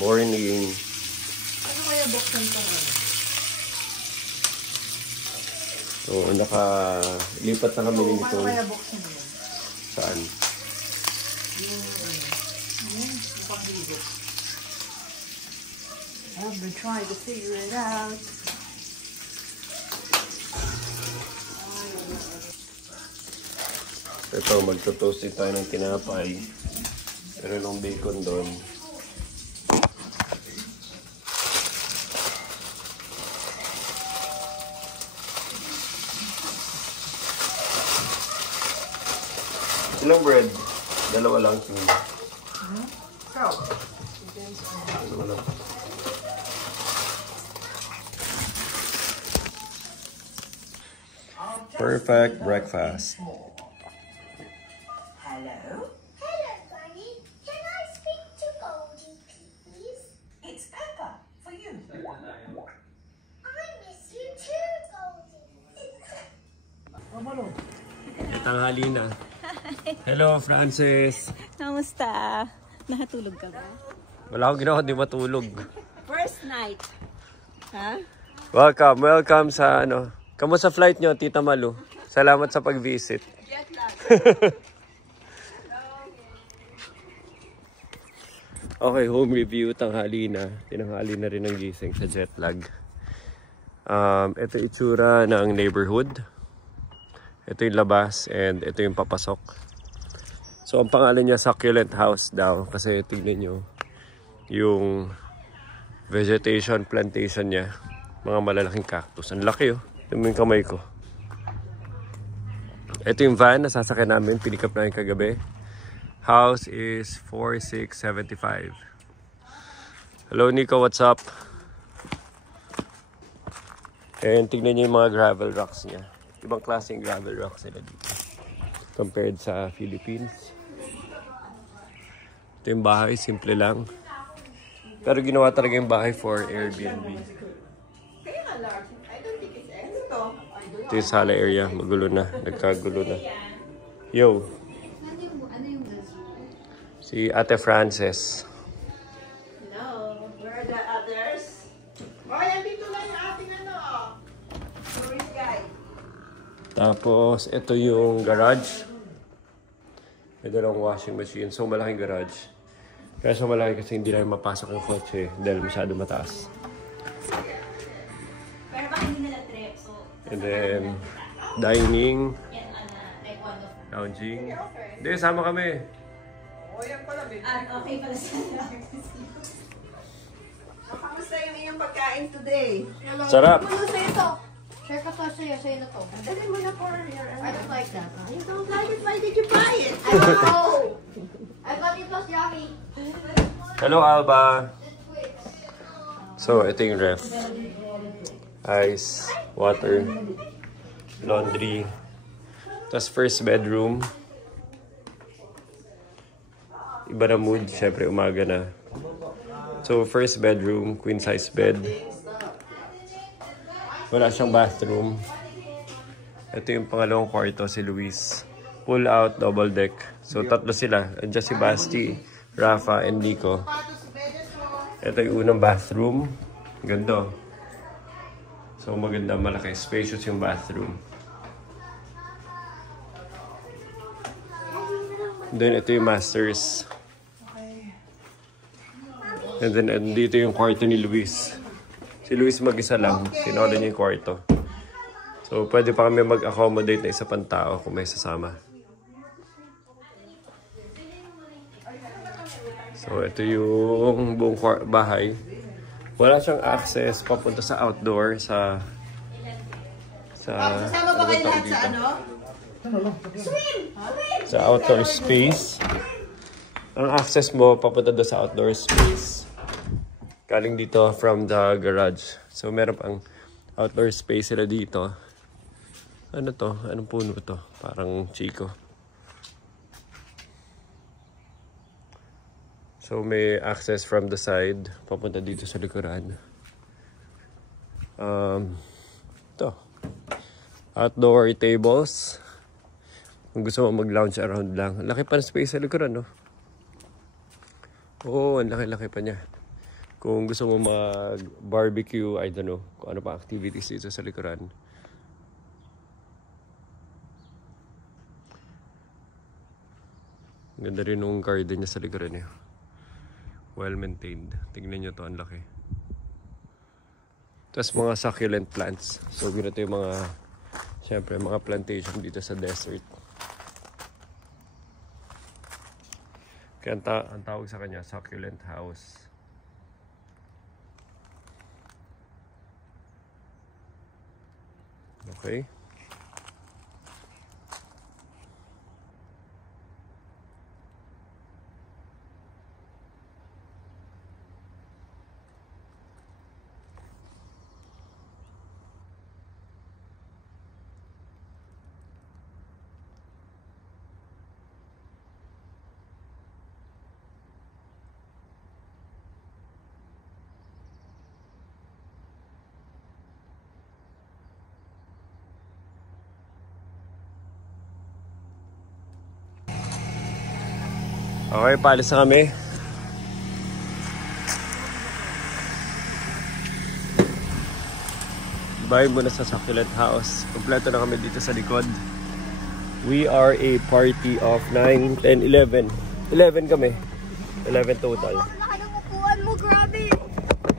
Morning. Ano kaya buksan tong ano? So, nakalipat na kami nito. Ano kaya buksan yun? Saan? Yung ano? Yung pang-higo. I've been trying to figure it out. Ito, magto-toast tayo ng tinapay. Pero ng bacon doon. Ilang bread? Dalawa lang. Dalawa lang. Perfect breakfast. Hello? Hello, Bunny. Can I speak to Goldie, please? It's Peppa, for you. I miss you too, Goldie. Tanghali na. Hello, Francis. Kamusta? Nakatulog ka ba? Wala akong ginawa, di matulog. First night. Ha? Welcome sa ano. Kamusta flight nyo, Tita Malu? Salamat sa pag-visit. Jet lag. Okay, home review, tanghali na. Tinanghali na rin ang gising sa jet lag. Ito itsura ng neighborhood. Ito yung labas and ito yung papasok. So, ang pangalan niya Succulent House daw. Kasi tignan nyo yung vegetation plantation niya. Mga malalaking cactus. Ang laki oh. Ito yung kamay ko. Ito yung van na sasakyan namin. Pick up namin kagabi. House is 4675. Hello Nico, what's up? And tignan niyo yung mga gravel rocks niya. Ibang klaseng gravel rocks sila dito. Compared sa Philippines. Ito yung bahay, simple lang. Pero ginawa talaga yung bahay for Airbnb. Ito yung sala area, magulo na, nagkagulo na. Yo! Si Ate Frances. Hello, where are the others? Oh, yan dito lang yung ating ano. Tourist guide. Tapos, ito yung garage. Ito lang washing machine. So, malaking garage. Kaya so malaki kasi hindi lang mapasok yung kotse dahil masyado mataas. Pero baka hindi nila trip. So, And then, dining, lounging. Hindi, sama kami. Oh, yan pala, baby. okay pala sila. Kamusta yung inyong pagkain today? Sarap! Ano sa'yo to? Share ko to sa'yo na to. Dali mo na for your I don't like that. You don't like it? Why did you buy it? I don't know. I thought it was yummy. Hello, Alba! So, ito yung ref. Ice, water, laundry. Tapos first bedroom. Iba na mood, syempre umaga na. So, first bedroom, queen size bed. Wala siyang bathroom. Ito yung pangalawang kwarto, si Luis. Pull out, double deck. So, tatlo sila. Andiyan si Basti, Rafa, and Nico. Ito yung unang bathroom. Ganda. So, maganda, malaki. Spacious yung bathroom. Then, ito yung masters. And then, dito yung kwarto ni Luis. Si Luis mag-isa lang. Sinolo niya yung kwarto. So, pwede pa kami mag-accommodate na isa pang tao kung may sasama. So, ito yung buong bahay. Wala siyang access papunta sa outdoor, sa Kasama ba kayo lahat sa ano? sa outdoor space. Ang access mo papunta doon sa outdoor space. Galing dito from the garage. So, meron pang outdoor space sila dito. Ano to? Anong puno to? Parang chiko. So, may access from the side. Papunta dito sa likuran. Ito. Outdoor tables. Kung gusto mo mag-lounge around lang. Laki pa ng space sa likuran, no? Oo, ang laki-laki pa niya. Kung gusto mo mag-barbecue, I don't know, kung ano pa activities dito sa likuran. Ganda rin yung garden niya sa likuran niya. Well maintained. Tingnan niyo to, ang laki. Tapos mga succulent plants. So ganito yung mga, syempre, mga plantation dito sa desert. Kaya ang tawag sa kanya, succulent house. Okay. Okay, paalis na kami. Bye muna sa succulent house. Kompleto na kami dito sa likod. We are a party of 9, 10, 11. 11 kami. 11 total. Laki ng upuan mo, grabe.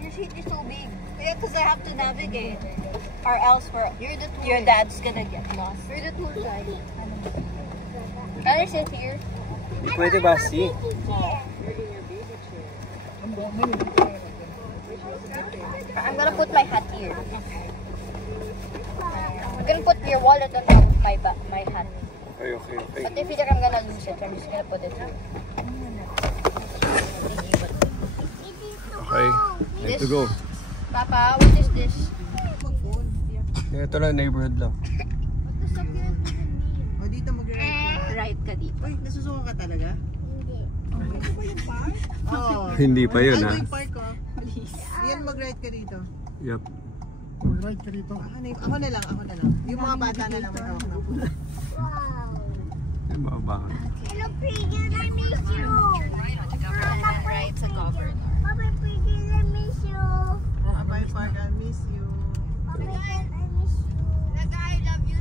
Your seat is so big. Yeah, because I have to navigate. Or else your dad's gonna get lost. You're the tour guide. Can I sit here? Hindi pwede ba, si? I'm gonna put my hat here. You can put your wallet on top of my hat. Okay. But if you think I'm gonna lose it, I'm just gonna put it here. Okay, time to go. Papa, what is this? Ito lang, neighborhood lang. O, dito mag-right. Right ka dito. Uy, nasusuka ka talaga? Hindi. Ito ba yung park? Oo. Hindi pa yun, Ano ha? yung park, oh? Yan, mag-right ka dito. Yup. Mag-right ka dito. Ako na lang. Yung mga bata na lang. Wow. Ay, mababa. Hello, Piggy, I miss you. Right sa governor. Papa, Piggy, I miss you. Abay Park, I miss you. Papa, I miss you. Nag-I love you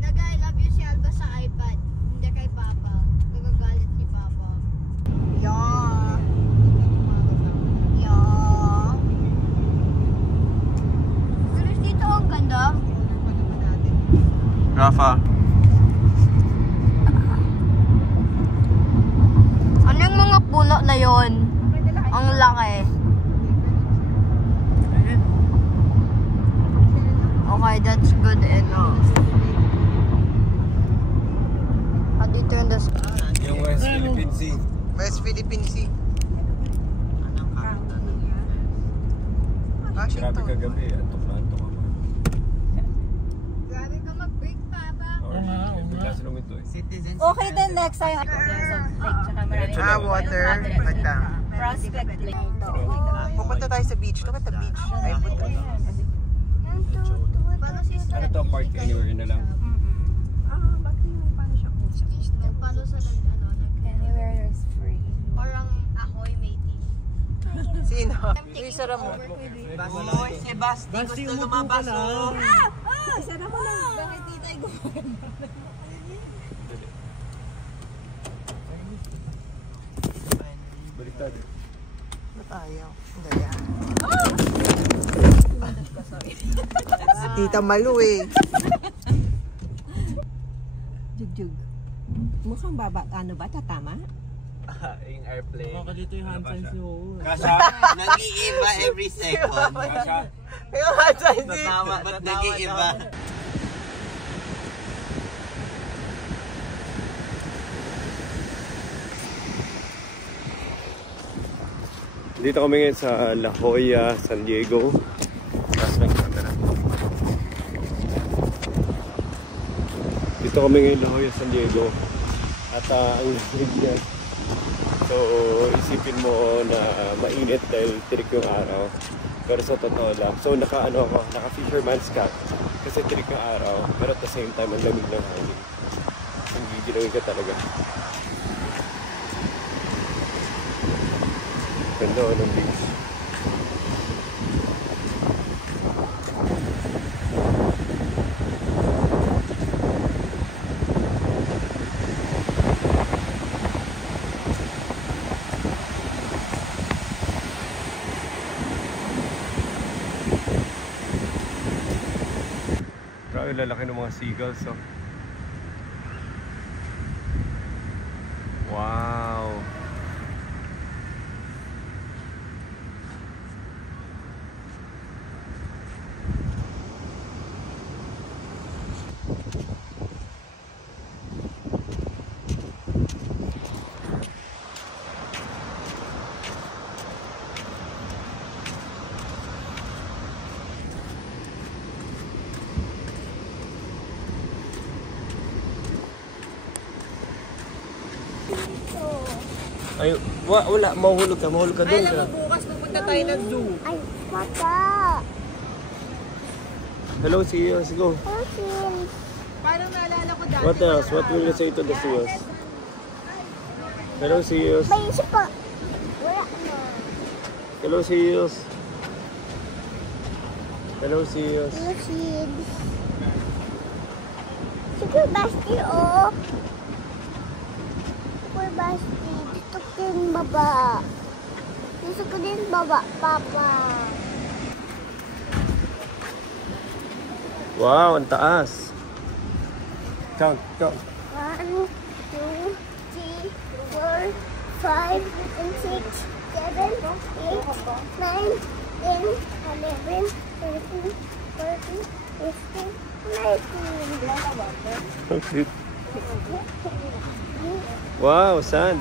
nag-I love you si Alba sa iPad. Hindi kay Papa. Nagagalit si Papa. Yeah. Yeah. Pero dito ang ganda. Rafa. Ano yung mga puno na yon? Ang laki. Okay, that's good enough. Dito yung Yung West Philippine Sea. West Philippine Sea. Grabe kagabi, antok na antok ako. Grabe ka mag-break, Papa. Bigla sila umito eh. Okay, then next time. Water. Bata. Prospect Lake. Pupunta tayo sa beach. Look at the beach. Ay, punta. Ano to, park anywhere na lang. Paano sa Anywhere is free. parang ahoy matey. Sino? Isara mo. Uy, si Basti gusto lumabas. Oh. Isara mo lang. Bakit titay ko? Baliktad. Tayo. Gaya. Tita Malu eh. Jugjug. Mukhang baba, ano ba? Tatama? Yung airplane. Baka dito yung hand signs ni Wow. Kasha. Nag-iiba every second. Kasha. Yung hata hindi. Ba't nag-iiba? Dito kami ngayon sa La Jolla, San Diego. Taas ng camera. Dito kami ngayon La Jolla, San Diego. At ang lamig niya. So isipin mo na mainit dahil tirik yung araw. Pero sa totoo lang. So naka fisherman's cap. Kasi tirik yung araw. Pero at the same time ang lamig ng hangin. Hindi ginawin ka talaga. Ganda ng beach. yung lalaki ng mga seagulls. Oh. Wow. Ay, wala, mahulog ka doon. Alam mo, bukas pupunta tayo ng zoo. Ay, papa. Hello, seals, go. Okay. Parang naalala ko dati. What else? What will you say to the seals? Hello, seals. May isa pa. Wala na. Hello, seals. Hello, seals. Hello, kids. Sige, Basti, oh. Sige, Basti. Gusto ko yung baba. Gusto ko din baba, Papa. Wow, ang taas. Count. 1, 2, 3, 4, 5, and 6, 7, 8, 9, 10, 11, 13, 14, 15, 19. Wow, sand.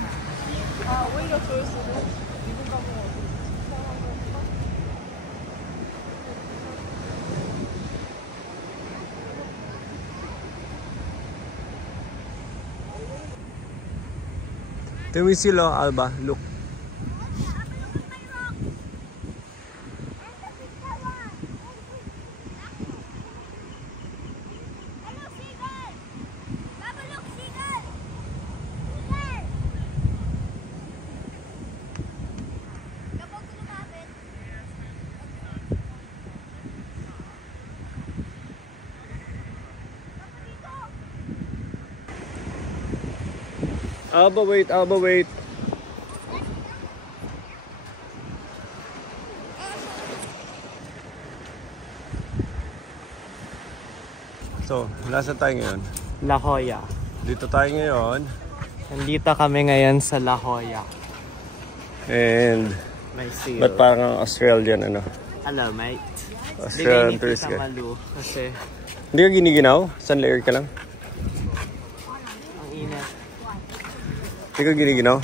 Can we see Alba? Look. Alba, wait. So, nasa tayo ngayon? La Jolla. Dito tayo ngayon. Nandito kami ngayon sa La Jolla. And, May seal. ba't parang Australian ano? Hello, mate. Australian Bigay ni tourist Tita guide. Malu kasi Hindi ka giniginaw? Sun layer ka lang? ang init. Hindi ka giniginaw?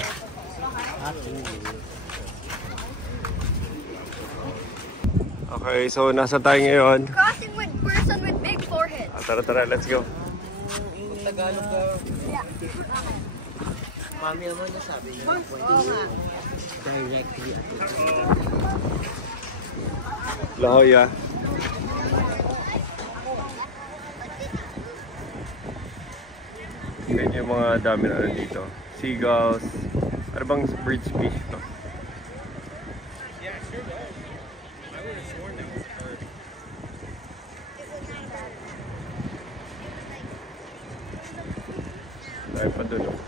Okay, so nasa tayo ngayon. Crossing with person with big forehead. Tara, let's go. Tagalog daw. Mami naman na sabi niya. Directly. La Jolla. Tingnan yung mga dami na ano dito. Seagulls. Ano bang bird species to? Tayo pa doon. Oh.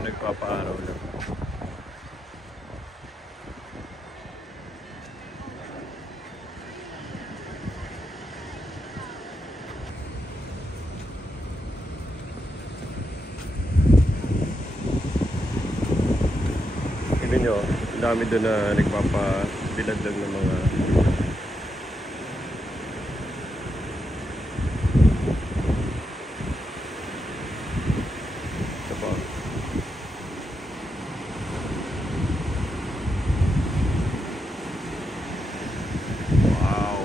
Nagpapaaraw lang. Tignan nyo, ang dami doon na nagpapabilagdag ng mga ito pa. Wow.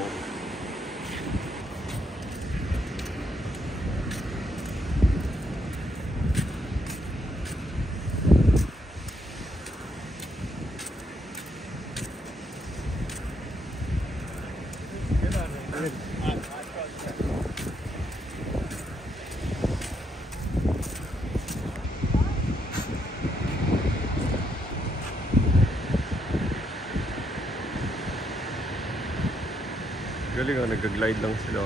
Galing oh, nag-glide lang sila.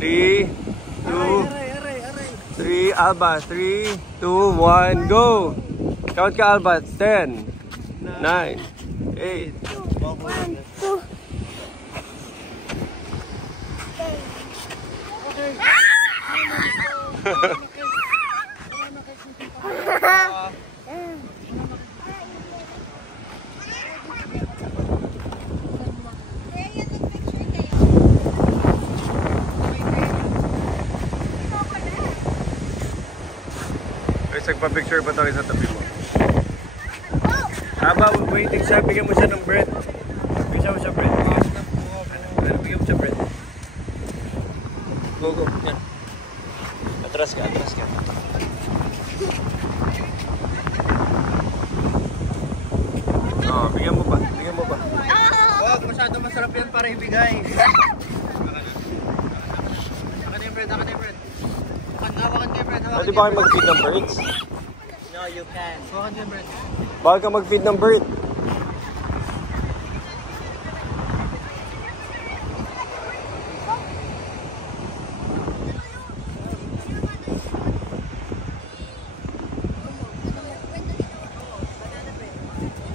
3, 2, 3, Alba. 3, 2, 1, go! Count ka, Alba. 10, 9, 8. 1, 2. Guys, nagpa-picture pa tayo sa tabi mo. Aba, waiting siya. Bigyan mo siya ng bread. Bigyan mo siya bread. Bigyan mo siya bread. Go, go. Yan. Atras ka, atras ka. Oh, bigyan mo pa. Bigyan mo pa. Wag, masyado masarap yan para ibigay. Akan yung bread, akan yung bread. Hawakan kayo bread, hawakan Pwede ba kayo mag-feed ng birds? No, you can. Hawakan yung bread. Bawal ka mag-feed ng bird.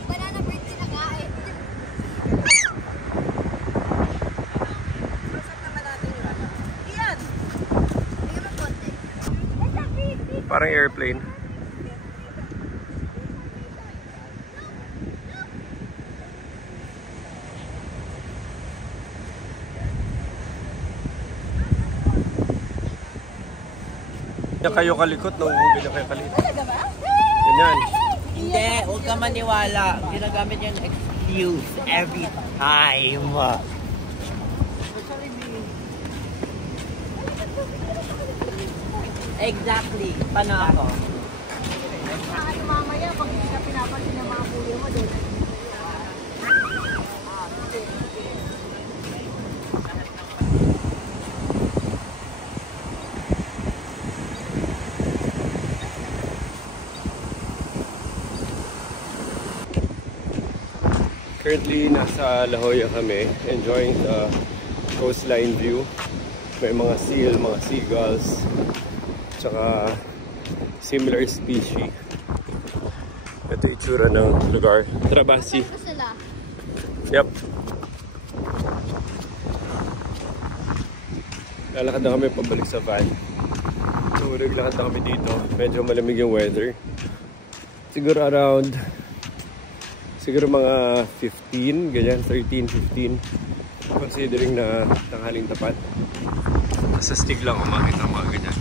Banana bread kinakain. Iyan! Bigyan mo konti. Parang airplane. Na kayo kalikot, nauuwi na kayo kalikot. Ganyan. Hindi, huwag ka maniwala. Ginagamit yung excuse every time. Exactly. Paano ako? Mamaya, pag hindi ka pinapansin ng mga kuya mo, din. Currently, nasa La Jolla kami, enjoying the coastline view. May mga seal, mga seagulls, tsaka similar species. Ito yung itsura ng lugar. Trabasi. Ito sila. Yep. Lalakad na kami pabalik sa van. So, naglakad na kami dito. Medyo malamig yung weather. Siguro around mga 15, ganyan, 13, 15. Considering na tanghaling tapat. Sa stig lang umakit ang mga ganyan.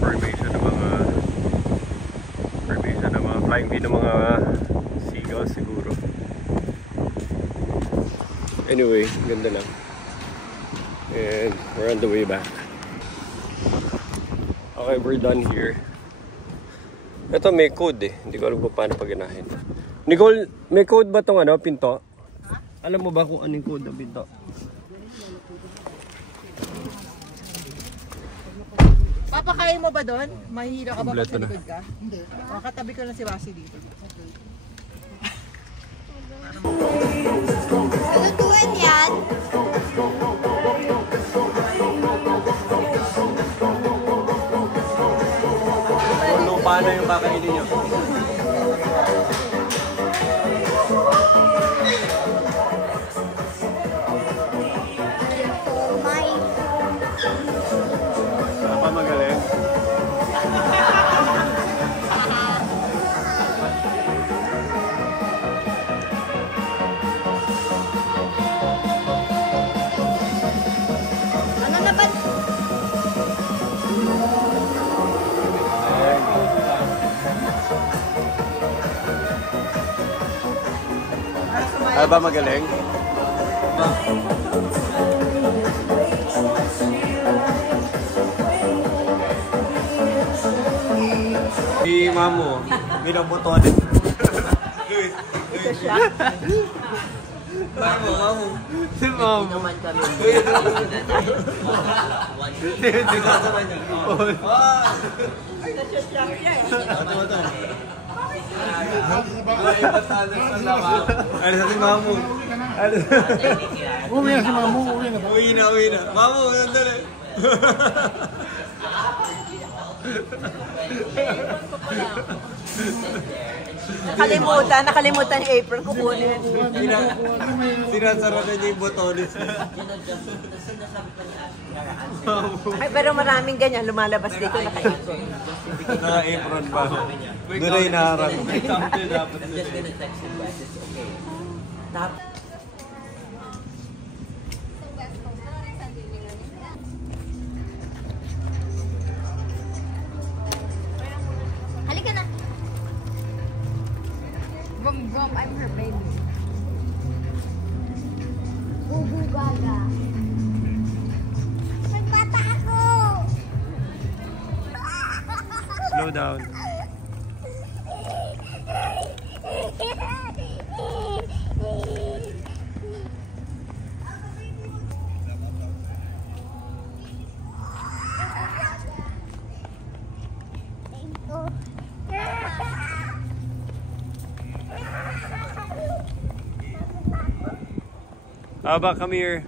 Formation ng mga flying bee ng mga seagulls siguro. Anyway, ganda lang. And we're on the way back. Okay, we're done here. Ito may code eh. Hindi ko alam kung paano paganahin. Nicole, may code ba tong pinto? Alam mo ba kung anong code ng pinto? Papakain mo ba doon? Mahihilo ka ba pag Kompleto na. likod ka? Hindi. Katabi ko na si Wasi dito. Lutuin yan. Lupa na yung kakainin nyo. Magaling. Ano na ba? Ba magaling? Si Mamo, minabuton. Luis. Mamo. Si Mamo. Naman kami. Hindi ka naman niya. Ano sa si Mamo? Uwi na si Mamu, uwi na. Uwi na. Mama, nandali. Nakalimutan yung apron ko kunin. Sinasara na niya yung botones. Ay, pero maraming ganyan lumalabas dito naka-apron. Naka-apron ba? Doon ay naharap. Halika na. Vroom, vroom, I'm her baby. Gugu gaga. Nagmata ako! Slow down. Aba, come here.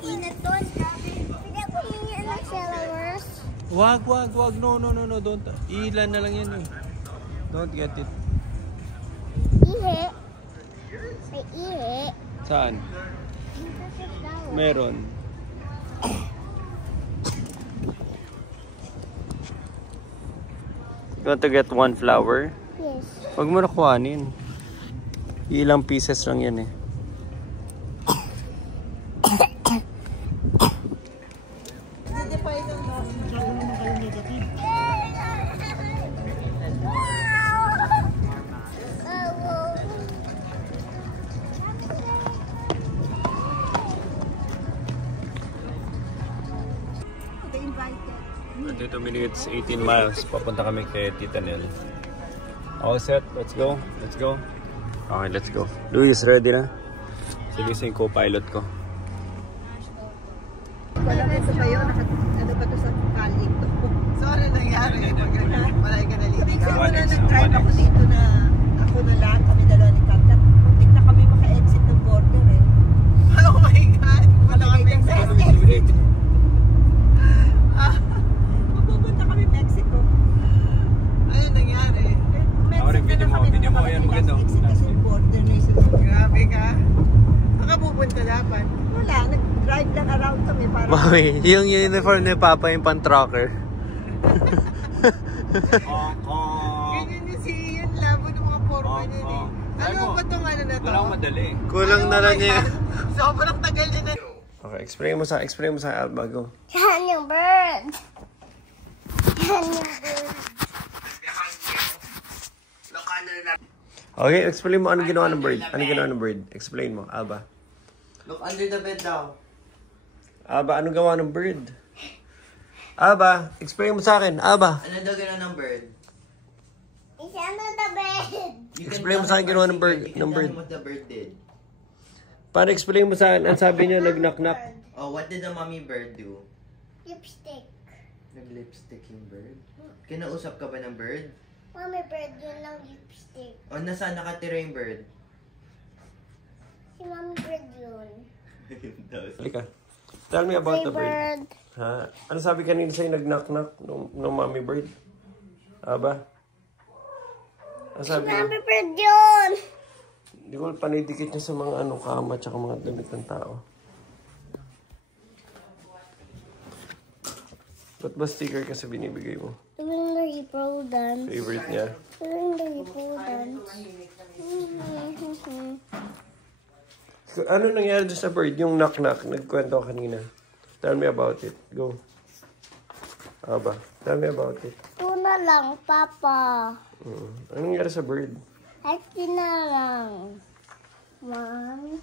Init doon. Pwede ako humingi ng followers. Wag. No. Don't. Ilan na lang yan eh. Don't get it. Ihi. May ihi. Saan? Dito sa flower. Meron. You want to get one flower? Yes. Huwag mo na kuhanin. Ilang pieces lang yan eh. Dito minutes, 18 miles. Papunta kami kay Tita Nel. All set? Let's go. Okay, let's go. Luis, ready na? Si Luis yung co-pilot ko. Wala ko ito ba yun? Ano ba ito sa kali ko? Sorry nangyari. Malay ka naliligaw. Minsan ko na nag-drive ako dito na ako na lang, kami dalawa ni Tata. Muntik na kami maka-exit ng border eh. Oh my God! Wala kami sa exit. Mapupunta kami Mexico. Ano nangyari? Mexico na kami na ayan maganda. Exit kasi yung border na isa. Grabe ka. Saan ka pupunta dapat? Wala, nag-drive lang around kami para... Mami, yung uniform ni Papa yung pan-trucker. Ganyan yung si Ian Labo ng mga forma niya eh. Ano ba itong ano na to? Walang madali. Kulang na lang niya. Sobrang tagal niya na. Okay, explain mo sa Alba, go. Yan yung bird. Yan yung bird. Okay, explain mo anong ginawa ng bird. Anong ginawa ng bird? Explain mo, Alba. Look under the bed daw. Alba, anong gawa ng bird? Alba, explain mo sa akin. Alba. Ano daw gano'n ng bird? It's under the bed. Explain mo sa akin ginawa ng bird. You can tell him what the bird did. Para explain mo sa akin, ang sabi niya, nag-knock-knock. Oh, what did the mommy bird do? Lipstick. Nag-lipstick yung bird? Kinausap ka ba ng bird? Mommy bird yun ng lipstick. O, nasaan nakatira yung bird? Si mommy bird yun. Halika. Tell me about the bird. Bird. Ha? Ano sabi kanina sa'yo, nag-knock-knock ng mommy bird? Aba? Ano Si sabi niya? mommy bird yun. Hindi ko panidikit niya sa mga kama at mga damit ng tao. Ba't ba sticker kasi binibigay mo? Doing the April dance. Favorite niya? Doing the April dance. So, ano nangyari dyan sa bird? Yung knock-knock, nagkwento ko kanina. Tell me about it. Go. Aba, tell me about it. Tuna lang, Papa. Ano nangyari sa bird? Happy na lang. 1,